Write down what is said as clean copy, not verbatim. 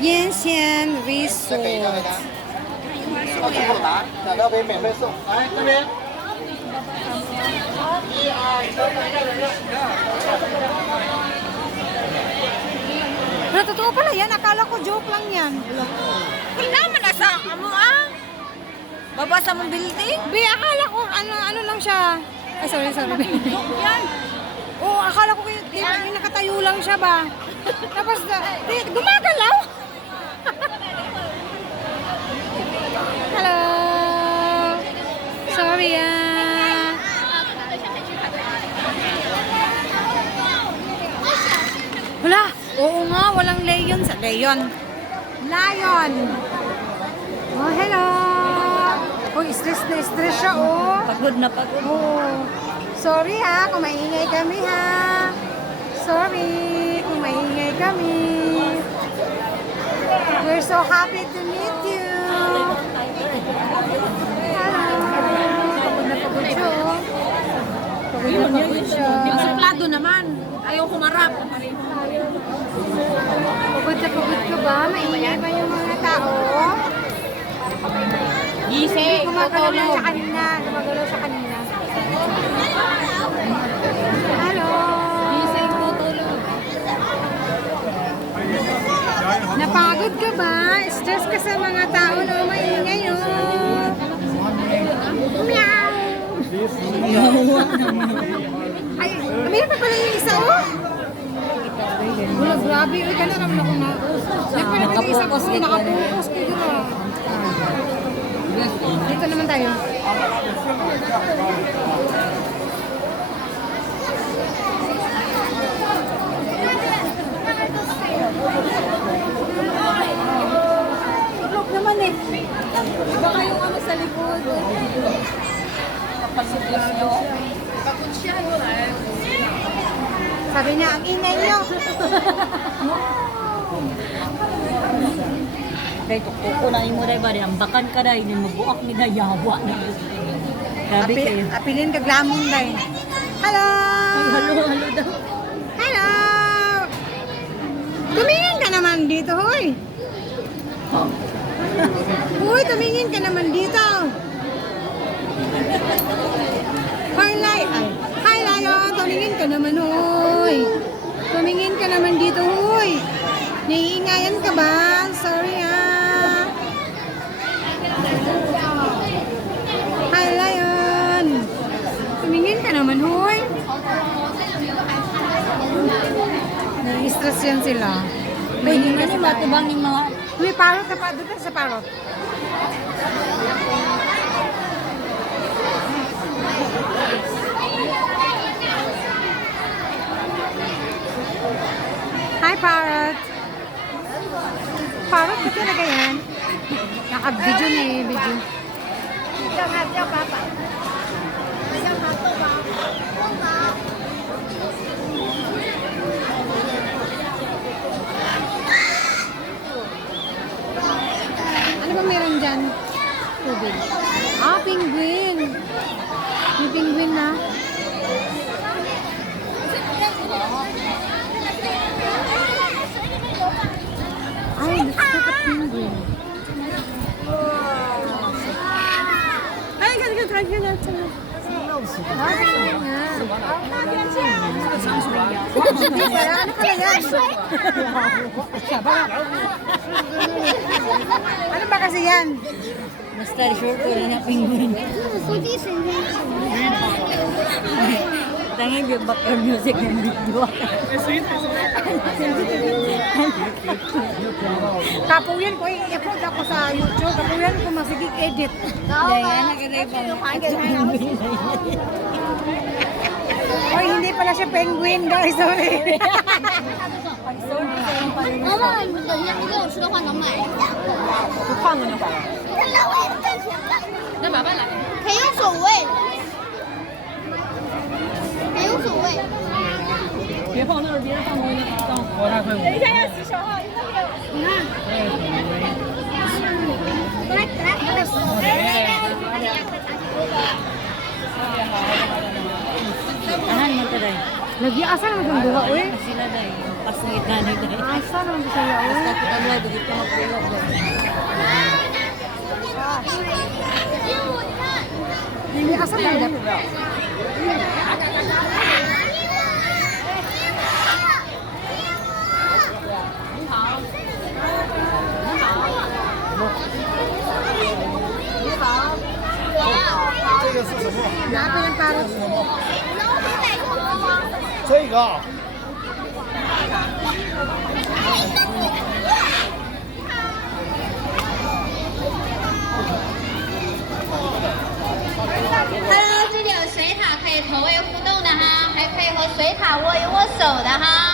Yanxian Resort. 到之后拿，拿到边免费送。来这边，一二三，来个人。 Pero totoo pala yan. Akala ko joke lang yan. Wala man na sa amo ah. Baba sa mong building? Be, akala ko ano lang siya. Ay, sorry. Yan. Oo, akala ko yung nakatayo lang siya ba. Tapos, gumagalaw. Hello. Sorry ah. Wala. Oo nga, walang leon sa leon. Lion. Oh, hello. Oh, stress na stress siya, oh. Pagod na pagod. Oh. Sorry ha, kung maingay kami ha. Sorry kung maingay kami. We're so happy to meet you. Hello. Pagod na pagod siya, oh. Pagod na pagod siya. Yung suplado naman. Ayaw kumarap. Pagod na pagod ka ba? Maingay ba yung mga tao? Gising. Gumagalaw lang siya kanina. Hello. Gising, tutulog. Napagod ka ba? Stress ka sa mga tao na maingay, oh. Meow. Ay, meron pa pala yung isa, oh. Wala, grabe. Uy, gano'n naman ako na. Nakapokus dito. Nakapokus dito na. Dito naman tayo. Tulog naman eh. Iba kayong ano sa likod. Kapasok lang nyo. Sabi niya, ang ingay niyo. Dahil kuko na yung muray ba rin. Ang bakan ka rin. Yung mabuak ni Dayawa. Grabe kayo. Apilin ka glamong day. Hello! Ay, halo daw. Hello! Tumingin ka naman dito, hoy! Hoy, tumingin ka naman dito! Hi, Lion! Tumingin ka naman, hoy! Tumingin ka naman dito, hoy! Naiingayan ka ba? Sorry, ah! Hi, Lion! Tumingin ka naman, hoy! Nai-stress yan sila. May hindi na matubang yung mga... May parrot ka pa. Doon sa parrot. Hi, parrot. Parrot ba talaga yan? Naka-video na eh, video. Ano ba meron dyan? Tubig. Ah, penguin. May penguin na. Ay, gusto ko penguin. Ay, ganyan. Ano pala yan? Ano ba kasi yan? Basta short ko na penguin. Tangin yung background music ng video. Kapuyan ko, i-upload ako sa YouTube. Kapuyan ko masigig edit. Yan, nagkaiba. Oy, hindi pala siya penguin, guys. Sorry. 妈妈，你等一下，你给我吃的话能买？就放个就好了。那麻烦来。可以用手喂，可以用手喂。别放那儿，别人放东西放。等一下要洗手哈，一会儿你看。Ahan mo taday. Lagi asa naman itong duha, uy. Sila day. Pas ng gitna nila. Ay, saan ang gusto niya? Basta kita mo, dito ka magpulog. Hindi, asan na yun?这个是什么？ Napin ang parang. 这个。Hello，这里有水獭可以投喂互动的哈，还可以和水獭握一握手的哈。